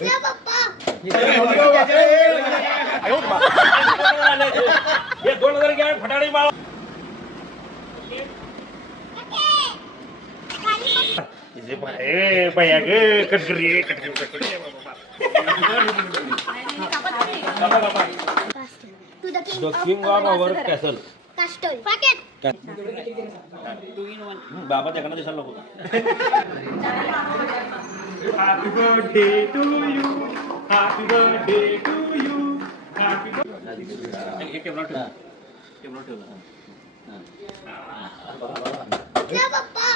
2000 घ्या फटाडे माळा भैया गे Katkari The king of our castle. Castle. Packet. बाबा देखना दिसायला नको. Happy birthday to you. Happy birthday to you. Happy birthday. एक कॅमेरा ठेव. कॅमेरा ठेव. क्या पप्पा?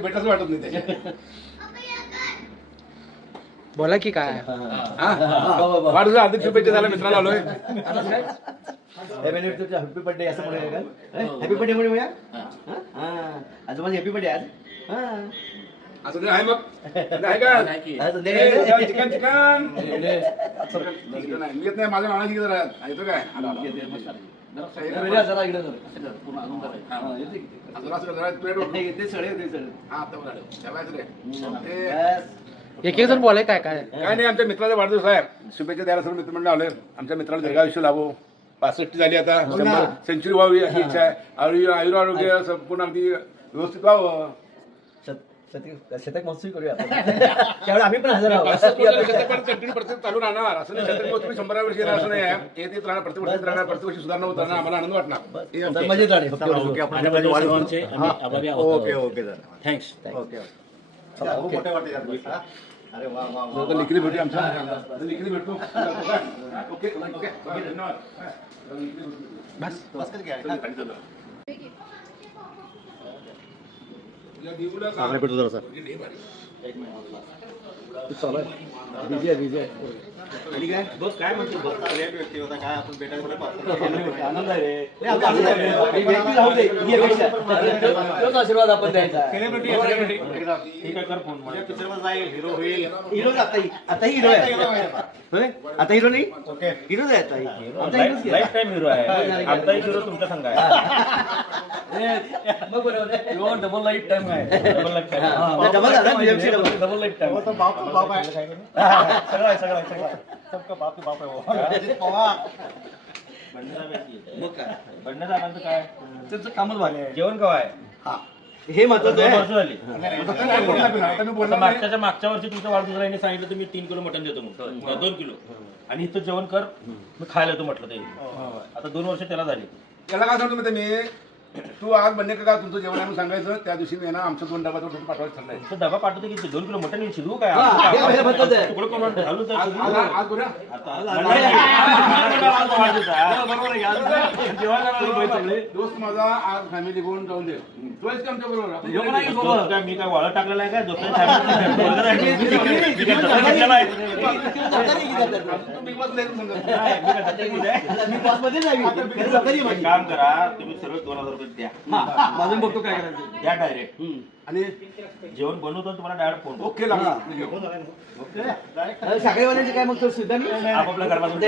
भेटच वाटत नाही त्याच्या बोला की काय वाढदिवस हार्दिक शुभेच्छा झाल्या मित्राला आलोय हॅपी बर्थडे असं म्हणूया का हॅपी बर्थडे म्हणूया आज माझी हॅपी बर्थडे आज असं आहे मग आहे का चिकन चिकन येत नाही माझ्या मानाची जरा येतो काय एक एक जण बोलाय काय काय काय नाही आमच्या मित्राचा वाढदिवस आहे शुभेच्छा द्यायला सर्व मित्रमंडळ आलोय आमच्या मित्राला दीर्घायुष्य लाभो 65 झाली आता 100 सेंचुरी व्हावी अशी इच्छा आहे आयुर आरोग्य संपूर्ण अगदी व्यवस्थित व्हावं शतक महोत्सव करूया त्यावेळी आम्ही पण हजर आहोत प्रत्येक चालू राहणार असं नाही शतक महोत्सवी 100 वर्षी येणार असं नाही आहे येत राहणार प्रत्येक वर्षी राहणार प्रत्येक वर्षी सुधारणा होत राहणार आम्हाला आनंद वाटणार मजेत राहणे ओके ओके थँक्स ओके मोठे वाटते अरे वा वा वा लिखली भेटू आमच्या लिखली भेटू ओके ओके धन्यवाद बस बस कर घ्या चांगले भेटू जरा सर विजय आणि काय बस काय म्हणतो बस रेट व्यक्ती होता काय आपण भेटायला आनंद आहे रे तोच आशीर्वाद आपण द्यायचा ठीक आहे कर फोन मला पिक्चर मध्ये जाईल हिरो होईल हिरो आताही हिरो आहे आता हिरो नाही ओके हिरोच आहे आता लाईफ टाइम हिरो आहे आमचा हिरो तुमच्या संघ आहे मग बरोबर डबल लाईफ टाइम आहे double life time double double life time बाप आहे सगळं सबका बाप के बाप आहे मग काय बंडण्याचं काय त्यांचं कामच भारी आहे जेवण केव्हा आहे हा हे महत्वाचं आहे वर्ष झाली मागच्या वर्षी तुमच्या वाढदिवसाला सांगितलं तर मी 3 किलो मटण देतो मग 2 किलो आणि इथं जेवण कर मी खायला येतो म्हटलं ते आता 2 वर्ष त्याला झाली त्याला काय सांगतो मी तू आज बनणे का तुमचं जेवण आहे सांगायचं त्या दिवशी मी ना आमचं 2 डबा पाठवायचं ठरलंय तो डबा पाठवतो की 2 किलो मटण शिजवू काय तुकडं करून घालू तर आज बरं दोस्त माझा आज फॅमिली घेऊन जाऊन दे तोच आमच्या बरोबर मी काय वाळत टाकलेला आहे काय काम करा तुम्ही सर्व 2000 रुपये द्या माझं बघतो काय करायचं द्या डायरेक्ट आणि जेवण बनवतो तुम्हाला डायरेक्ट फोन ओके साखरेवाल्यांचे काय मग तो सुद्धा नाही आपापल्या घरापासून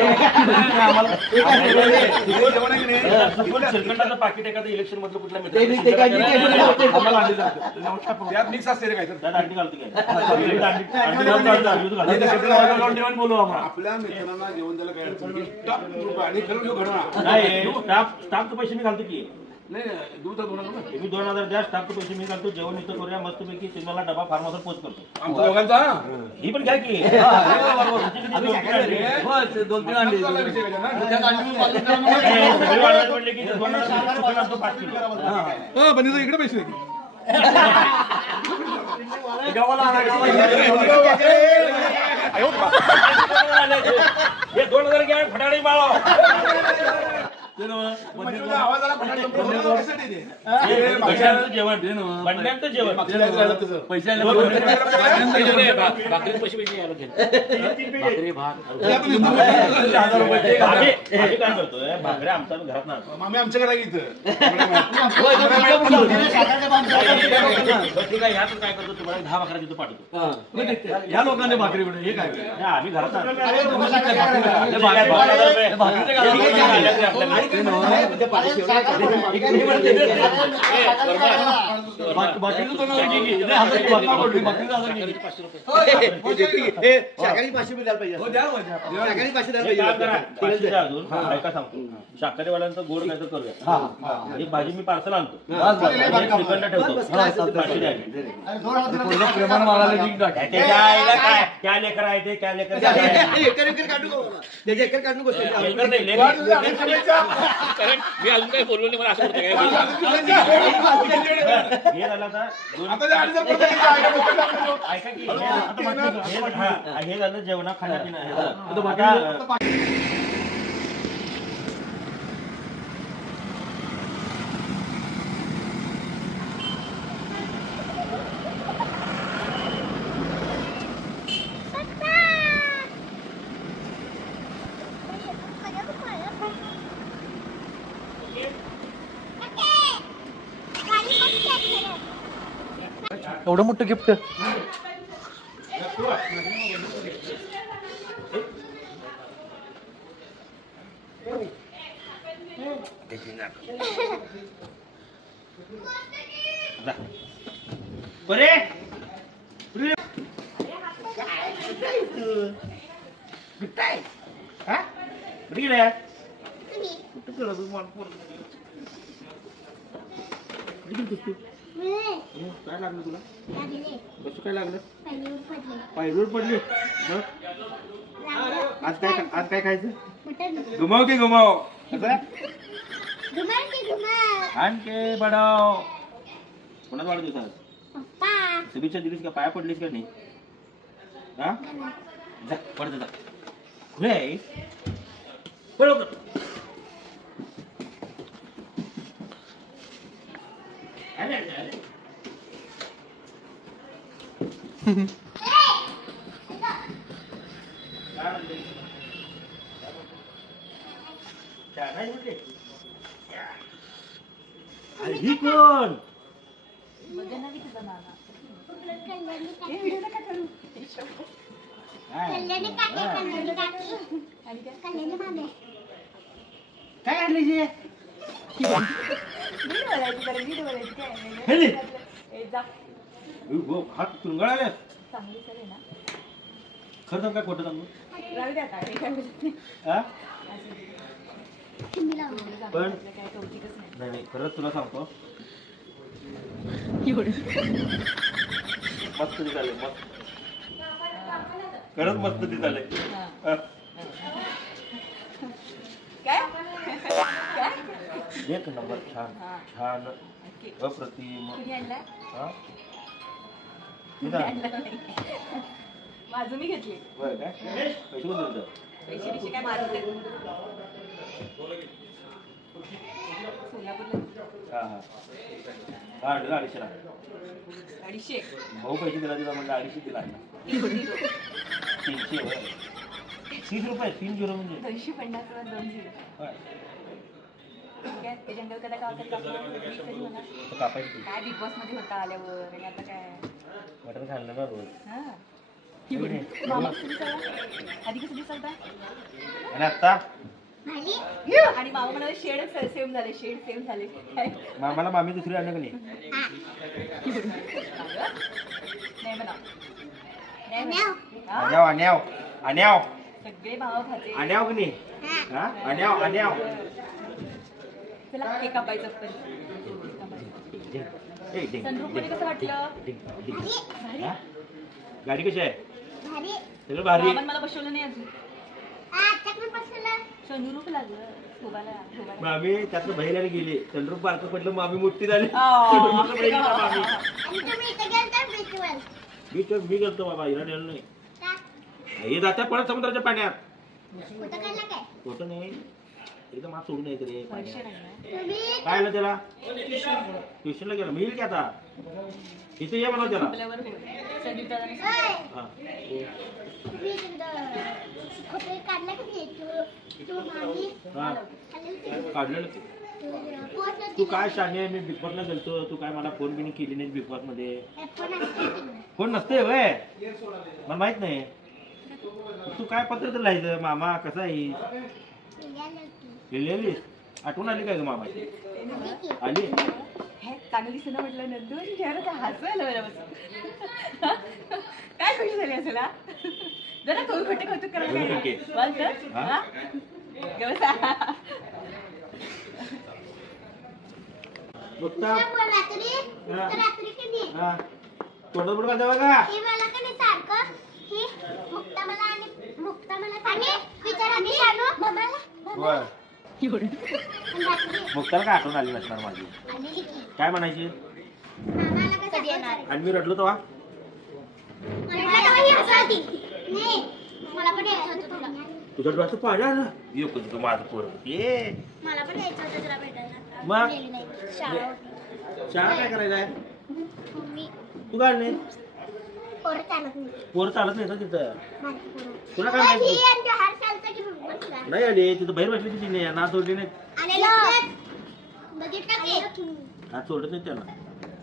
श्रीखंडाचं पाकिट एखादं इलेक्शन मधलं कुठल्या त्यात मिक्स असते रे काय अंडी घालतो काय बोलू आपल्या मित्रांना जेवण द्यायला काय अडचण आणि खरं घडणार नाही स्टाफचे पैसे मी घालतो की नाही दूध तुम्ही 2000 द्या स्टाफचे पैसे मी घालतो जेवण इथं करूया मस्तपैकी तुम्हाला डबा फार्म हाऊसवर पोच करतो आमच्या दोघांचा ही पण घ्या की 2-3 अंडे इकडे पैसे हे 2000 घ्या फटाडे माळा जेवण बंड्यांचं जेवण पैसे काय करतोय भाकऱ्या आमच्या घरात ना आम्ही आमच्या घरात इथं ठीक आहे ह्यातच काय करतो तुम्हाला 10 बकरा तिथं पाठवतो. या लोकांनी भाकरी बनवली हे काय नाही, आम्ही घरात आणतो. भाकरीचं तो शाकाहारी 500 द्यायला पाहिजे शाकाहारी 500 द्यायला पाहिजे अजून ऐका सांगतो शाकाहारीवाल्यांचं गोड काय तर करूया. एक भाजी मी पार्सल आणतो श्रीखंड ठेवतो. प्रेमानं मागायला लिंक टाक क्या लेकर आहे ते क्या लेकर एकर काढू त्याचे एकर काढू मी अजून काही बोललो नाही. मला असं वाटतं हे झालं आता ऐका की हे झालं जेवणा खाण्यापिण्या. एवढं मोठं गिफ्ट बरे काय लागलं तुला कसं काय लागलं पायरीवर पडली. आज काय खायचं घुमाव की घुमाव आणखी बडाव कोणाच वाढदिवस आज शुभेच्छा दिलीस का पाया पडलीस का नाही. हा जा पडत जा कुठे आहे बरोबर ही कोण काय आणली जे हात तुंगाळाले खरं सांग काय खोटं सांगू पण नाही खरंच तुला सांगतो मस्त झाले मस्त खरंच मस्त झाले. एक नंबर छान छान अप्रतिम. माझं मी घेतली पैसे कोण दिलं पैसे काय मारत हा हा हा 250 अडीचशे भाऊ पैसे दिला तिला म्हणलं 250 दिला 300 30 रुपये 30 म्हणजे 250 होय. ठीक आहे ते जंगल कदा कापायचं कापायची काय बिग बॉस मध्ये होता आल्यावर आणि आता काय मटण खाल्लं ना रोज. हा मामा कसं दिसायला आधी कसं दिसायला आणि आता आणि मामा म्हणाले शेड सेम झाले शेड सेम झाले काय मामाला मामी दुसरी आणलं का नाही नाही म्हणा अन्याव अन्याव अन्याव सगळे भाव खाते अन्याव की नाही हा अन्याव अन्याव चला केक कापायचं पण संद्रूपमध्ये कसं वाटलं हा? गाडी कशी आहे सगळं भारी मामानं मला बसवलं नाही अजून संद्रूप लागलं शोभाला मामी त्यातलं बाहेर गेली चंद्रूप बारकं पडलं मामी मोठी झाली मी गेलतो बाबा हिरा नेलं नाही हे जात्या परत समुद्राच्या पाण्यात होतं नाही एकदम हात सोडून यायचं रे काय आलं त्याला ट्युशनला गेला मी येईल की आता इथे ये म्हणा त्याला हा. काढलेलं तू काय शाने मी बिग बॉसला गेलतो तू काय मला फोन बिन केली नाही बिग बॉस मध्ये फोन नसते वय मला माहित नाही तू काय पत्र तर लिहायचं मामा कसा आहे लिहिलेली आठवण आली काय ग मामाची आली हे चांगली दिसणं म्हटलं नंदू चेहरा तर हसवायला मला बस काय खुशी झाली असेल हा? जरा कौतुक खोटे कौतुक करायला कौतुक काय? खोटे. बोल तर. हा? हा? गवसा. मुक्ता रात्री कधी हा तोंडात बुड घालता बघा हे मला का नाही सारखं हे मुक्ता मला आणि विचारा मी सांगू मम्माला होय मुक्ताला काय आठवण आली नसणार माझी आणि काय म्हणायची मामाला कधी येणार आणि मी रडलो तेव्हा नाही मला पण यायचं होतं तुला तुझं डोळ्याचं पाहिजे ना येऊ तू माझं पोर ये मला पण यायचं होतं तुला भेटायला मग? गेली नाही शाळा होती. शाळा काय करायचं आहे मम्मी तू काय नाही पोरं चालत नाही पोर चालत नाही ना तिथं माझी पोरं. तुला काय ही माहिती आणि त्या हार चालतं की बघितलं नाही आली तिथं बाहेर बसली की नाही ना सोडली नाही की ना सोडत नाही त्यांना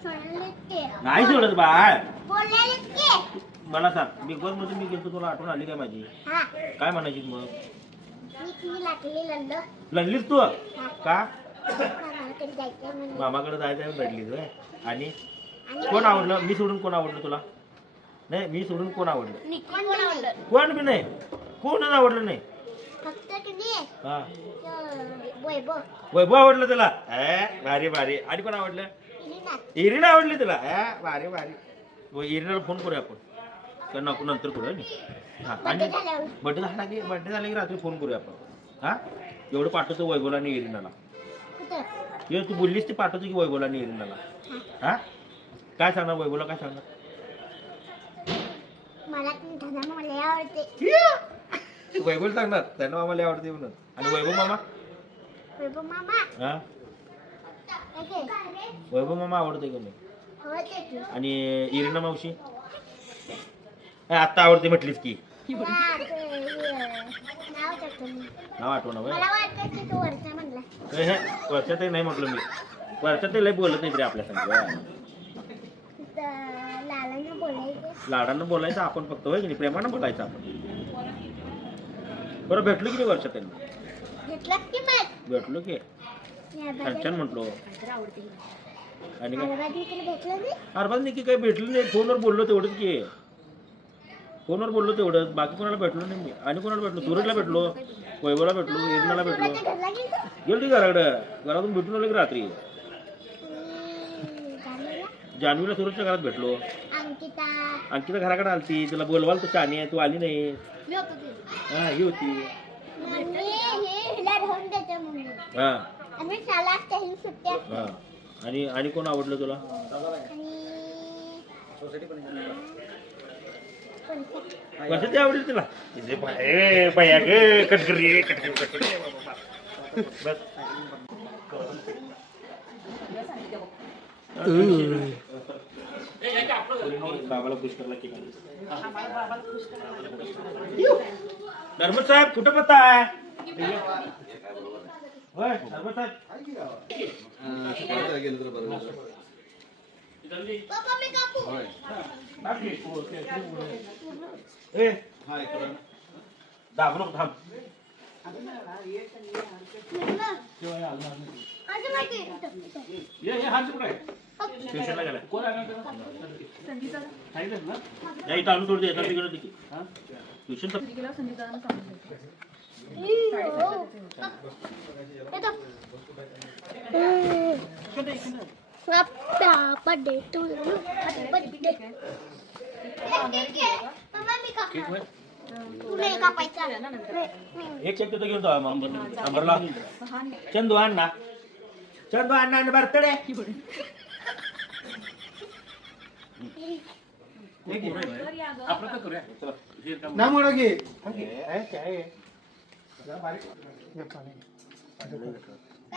सोडले ते नाही सोडत बाळ बोललेले की मला सांग बिग बॉस मध्ये मी गेलो तुला आठवण आली काय माझी हा काय म्हणायची मग मी लागली लल्ल लढलीस तू का मला कधी जायचं म्हणून मामाकडे जायचं आहे लढलीस होय आणि आणि कोण आवडलं मी सोडून कोण आवडलं तुला नाही मी सोडून कोण आवडलं निकोन कोण आवडलं कोण बी नाही कोणच आवडलं नाही फक्त किती हा वैभव वैभव आवडलं तुला भारी भारी आणि कोण आवडलं हिने ना इरीना आवडली तुला भारी भारी इरीनाला फोन करूया आपण तर नको नंतर करूया नी हा आणि बर्थडे झाल्यावर बर्थडे झाला की रात्री फोन करूया आपण हा एवढं पाठवतो वैभवला आणि इरीनाला कुठं हे तू बोललीस ते पाठवतो की वैभवला आणि इरीनाला हा काय सांगणार वैभवला काय सांगणार मला धना मला आवडते वैभव सांगणार त्यांना मामाला आवडते म्हणून आणि वैभव मामा वैभव मामा हा ओके वैभव मामा आवडते का नाही आवडते की आणि इरीना मावशी आता आवडते म्हटलीस की नाव टाकतो मी नाव आठवणं मला वाटतं की तू वरचा म्हणला वर्षात नाही म्हटलं मी वर्षात लय बोलत नाही तरी आपल्या संग लालांना बोलायचं लाडानं बोलायचं आपण फक्त होय की नाही प्रेमानं बोलायचं आपण बरं भेटलो की नाही वर्षात घेतलास की मग भेटलो की छान छान म्हटलो आणि काय अरबाजी तुला भेटलं नाही अरबाज नाही की काही भेटलं नाही फोनवर बोललो तेवढंच की फोनवर बोललो तेवढंच बाकी कोणाला भेटलो नाही मी आणि कोणाला भेटलो सूरजला भेटलो वैभवला भेटलो इरनाला भेटलो तुझ्या घरला गेलो गेलो की घराकडं घरातून भेटून आलो की रात्री आणि जान्हवीला सूरजच्या घरात भेटलो अंकिता अंकिता घराकडे आलती तिला बोलवाल तू शानी आहे तू आली नाही मी होतो तिथे हा ही होती मम्मी हे हिला राहून देते म्हणून हा आणि शाळा असते ही सुट्ट्या हा आणि कोण आवडलं तुला आणि वर्षाची आवडली तुला बाया ग कटकरी कटकरी बस बाबाला खुश करला की नर्मद साहेब कुठं पत्ता आहे होय नर्मद साहेब पप्पा मी कापू ए दाबू नको थांब अजून माहिती ये हात कुठे ट्युशनला गेला कोण संगीता सांगितलं ना या इथं आणून सोडते येतात तिकडे तिकी ट्युशन गेल्यावर संगीताला सांगितलं बर्थडे टू बर्थडे तुला कापायचा एक चेक तिथं घेऊन जावा मग नंबरला चंदू अण्णा बर्थडे आपलं तर करूया चला ना म्हणा की काय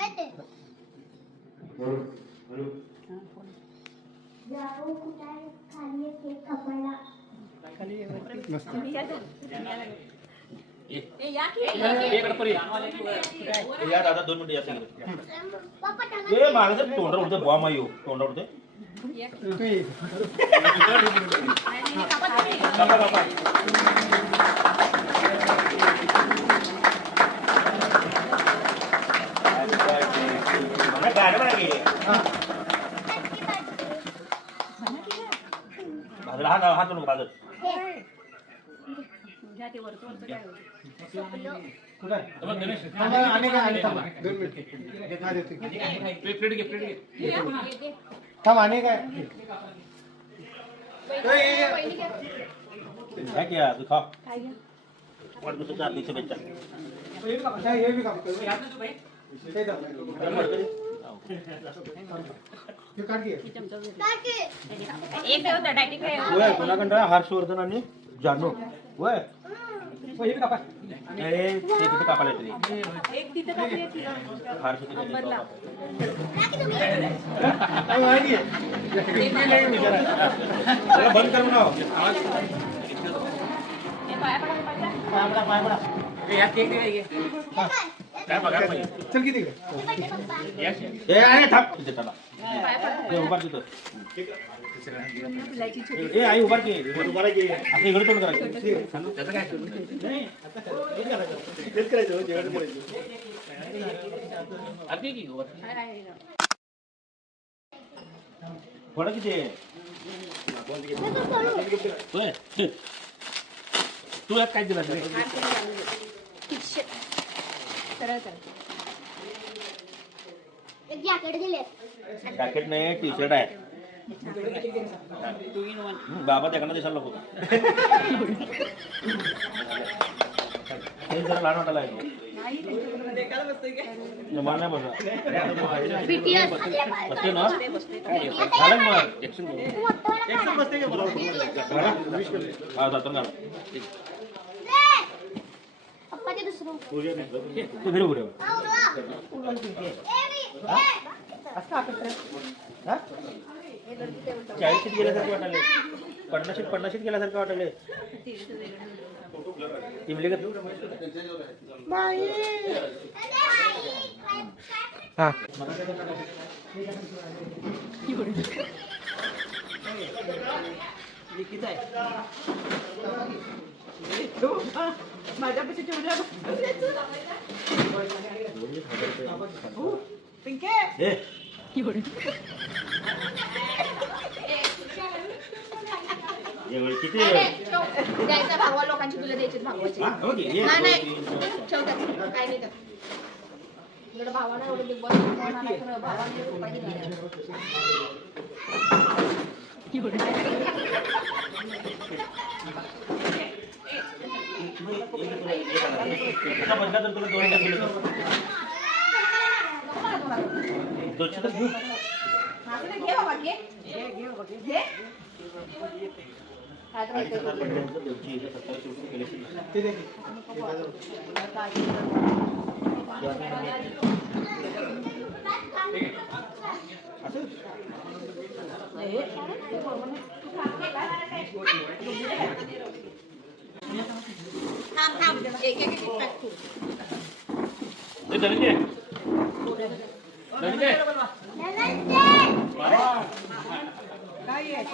ते जाऊ कुठे खाली केक कापायला या की या दादा 2 मिनिटं या सगळे पप्पा टाका. ए माझं तर तोंडावर उडते बॉम्ब आहे तोंडावर उडते गाडी म्हणा की बाजूला हात नको बाजूला घ्या ते वरचं वरचं काय होतं. थांब आणि काय काय क्या तू खा काय घ्या वाढदिवसाच्या हार्दिक शुभेच्छा एक होता डायटिंग काय वय कोणाकडं हर्षवर्धन आणि जानू वय ते तिथे कापायला येते एक तिथं टाकली ती हर्ष अंबरला बंद कर म्हणा हे पाया पडा पाया काय बघायला पाहिजे चल किती ए आहे थांब तिथे चला पाया पडा ते उभार तिथं फुलाची छोटी ए आई उभार की उभार की आपल्या इकडे तोंड करायचं तेच करायचं जेवण करायचं थोडं किती आहे? होय. तू यात काय दिला सरळ सरळ एक जॅकेट दिले. जॅकेट नाही टी शर्ट आहे बाबा त्याकडनं दिसायला नको जरा लहान वाटायला आहे मला नाही बसत BTS. बसते ना झालं मग ऍक्शन हा जातो ना पप्पाचे दुसरं. तू घरी उभे चाळीशीत गेल्यासारखं वाटायले पन्नाशीत गेल्यासारखं वाटायले इमले का तू हा माझ्यापेक्षा ठेवल्या पिंके ए किती द्यायचा भागवा लोकांची तुला द्यायची भागवायची हा नाही ठेवतात काय नाही तर इकडे भावानं एवढं बिग बॉस भावाने रुपये बदला तर तुला 2 दिले 200 तर घेऊ घे बाबा घे घे थांब थांब एक एक टाक तू काय आहे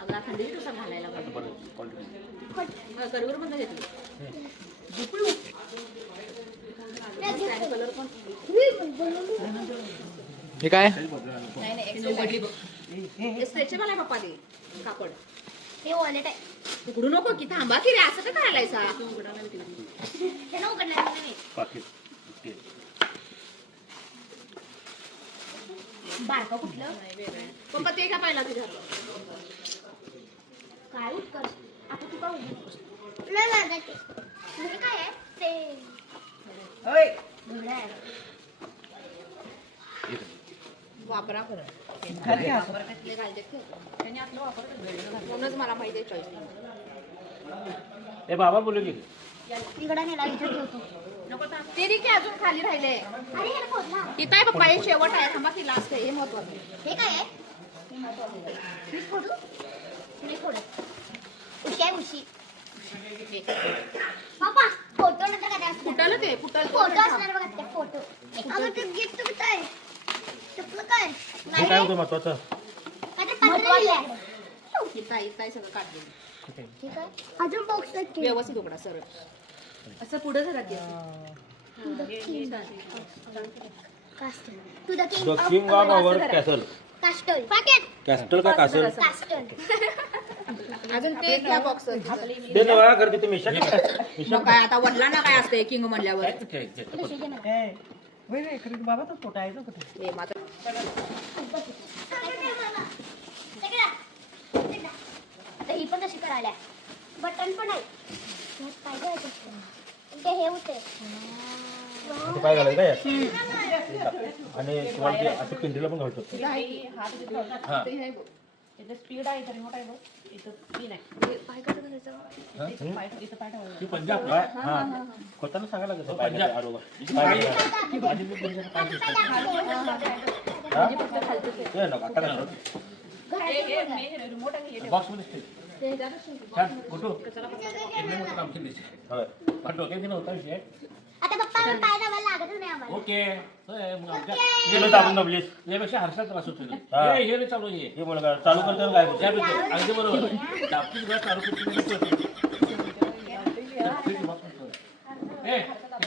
अगं थंडी कसं घालायला करूर बंद घेतली कलर पण हे काय नाही नाही उघडली बघ स्ट्रेचेबल आहे पप्पा ते कापड हे वॉलेट आहे. उघडू नको की थांबा की रे असं काय करायला हे ना उघडणार नाही. बारका कुठलं पप्पा ते का पाहिला तुझ्या काय उत्कर आता तू काय उघड नाही माझा ते हे काय आहे ते घोडा आहे. वापरा खरं वापरले घालते त्यांनी आपलं वापरत म्हणूनच मला माहिती आहे चॉईस ए बाबा बोलू की इकडं नेला इथं ठेवतो. ते दे की अजून खाली राहिले. अरे ह्याला फोडला. इथं आहे पप्पा, हे शेवट आहे. थांबा की लास्ट आहे, हे महत्वाचं. हे काय आहे? मी फोडू? मी फोडत. उशी आहे उशी. पप्पा फोटो नंतर काय असतं? फुटालं ते फुटालं. फोटो असणार बघा ते फोटो. अगं ते गिफ्ट कुठं आहे? तुला काय? हे काय होतं महत्वाचं? काय ते पत्र लिहिलंय. इथं आहे सगळं काढलेलं. ठीक आहे. अजून बॉक्स आहे की? व्यवस्थित उघडा सरळ. असं पुढे जरा दे. Castle. To the the king of our castle. Castle. पाकेट. कॅस्टल का कासल? कास्टल. अजून ते घ्या बॉक्स. ते नवा करते तुम्ही मग काय आता वडिलांना काय असते किंग म्हणल्यावर. बाबा तो फोटो आहे कुठे? हे मात्र आता ही पण तशी करायला बटन पण आहे. ह्यात काय करायचं असतं? ते हे होते. काय झालं काय आणि तुम्हाला ते असं पिंडीला पण घालतो. स्पीड आहे तर रिमोट आहे बघ. इथं स्क्रीन आहे. ती पंजाब हा खोताना सांगायला लागतं पंजाब आरोग्य आता बॉक्स मध्ये छान फोटो एकदम काम केले. पण डोक्यात दिला होता विषय. आता पप्पा पाय दाबायला लागतच नाही आम्हाला. ओके मग आमच्या गेलो दाबून दबलीस यापेक्षा हर्षात त्रास होतो. हा. हे चालू आहे. हे मुलगा चालू करतो काय करतो त्यापेक्षा अगदी बरोबर आहे. दाबतीच वेळ चालू करतो.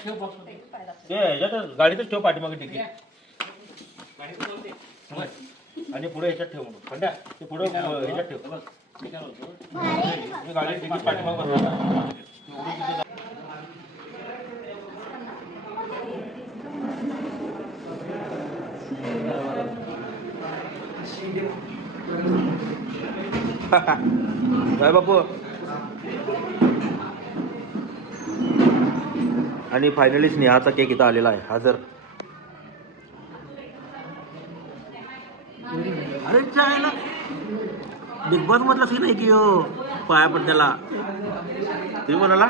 ठेव बॉक्स मध्ये. ते ह्याच्यात गाडीतच ठेव पाठीमागे तिकीट आणि पुढे ह्याच्यात ठेव म्हणून पंड्या ते पुढे ह्याच्यात ठेव गाडीत तिकीट पाठीमागे बसवलं. काय बापू आणि फायनली स्नेहाचा केक इथं आलेला आहे हजर. अरे चायला बिग बॉस मधला सीन आहे की हो पाया पडत्याला तुम्ही म्हणाला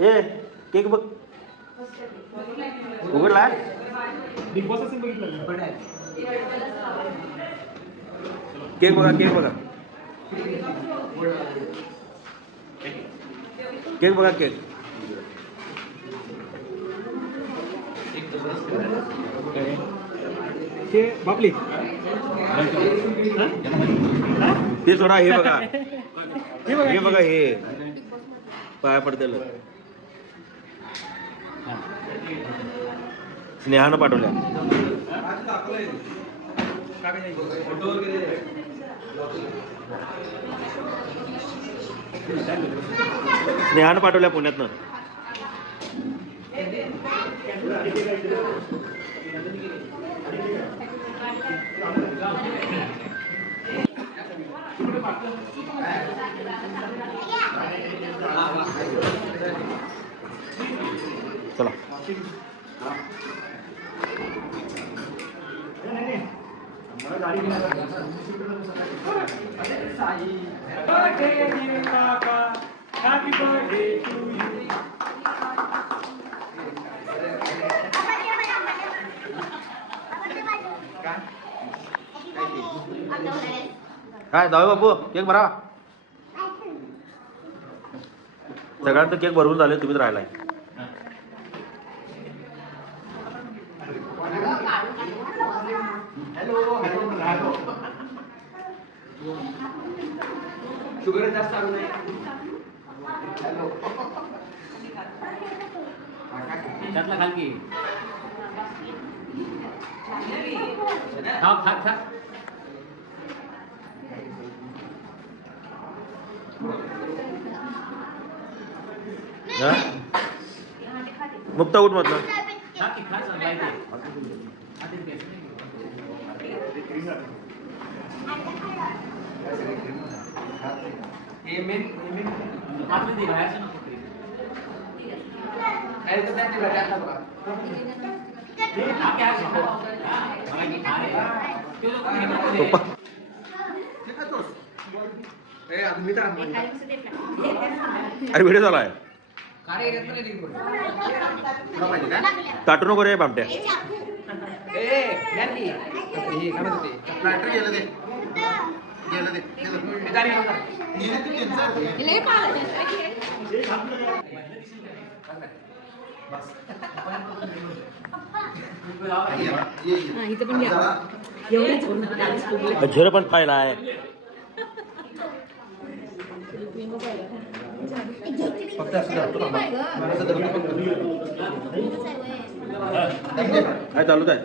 ए केक बघ उघडला बिग बॉस केक बघा केक बघा केक बघा केक बापली ते सोडा हे बघा हे बघा हे पाया पडतेल स्नेहानं पाठवल्या. स्नेहानं पाठवल्या पुण्यातनं. चला काय जाऊ बापू केक भरा. सगळ्यांचं केक भरवून झाले तुम्हीच राहिलाय. शुगर जास्त आलं नाही. त्यातला खाल की खा खा. मुक्ता उठ म्हटलं अरे व्हिडिओ चालू आहे ताटू नको रे बामट्या झर पण पाहिला आहे काय चालूच आहे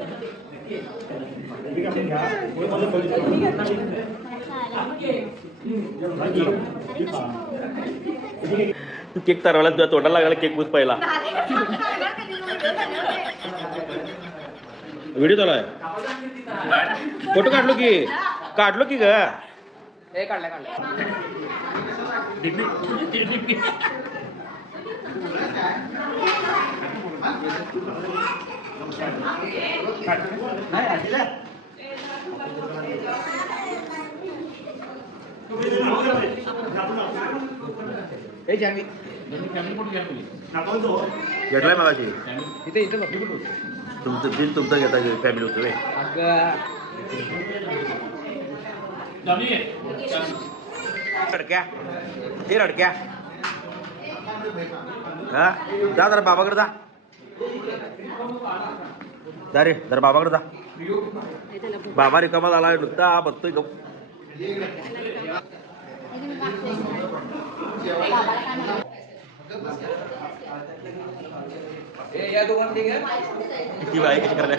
केक तरवला तुझ्या तोंडाला लागला केक बुच पहिला व्हिडिओ चालू आहे फोटो काढलो की ग घेतलाय मगाशी तुमचं बिल तुमचं घेता फॅमिली होतं रडक्या ते रडक्या हा जा जरा बाबाकडे जा रे जरा बाबाकडे जा बाबा रिकामा झाला नुसता बघतोय गप किती बाई कशी करल्या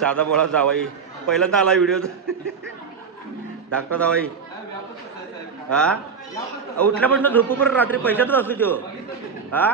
साधा बोळा जावाई पहिल्यांदा आला व्हिडिओ धाकटा जावाई हा उठल्यापासून झोपूपर्यंत रात्री पैशातच असतो तो हा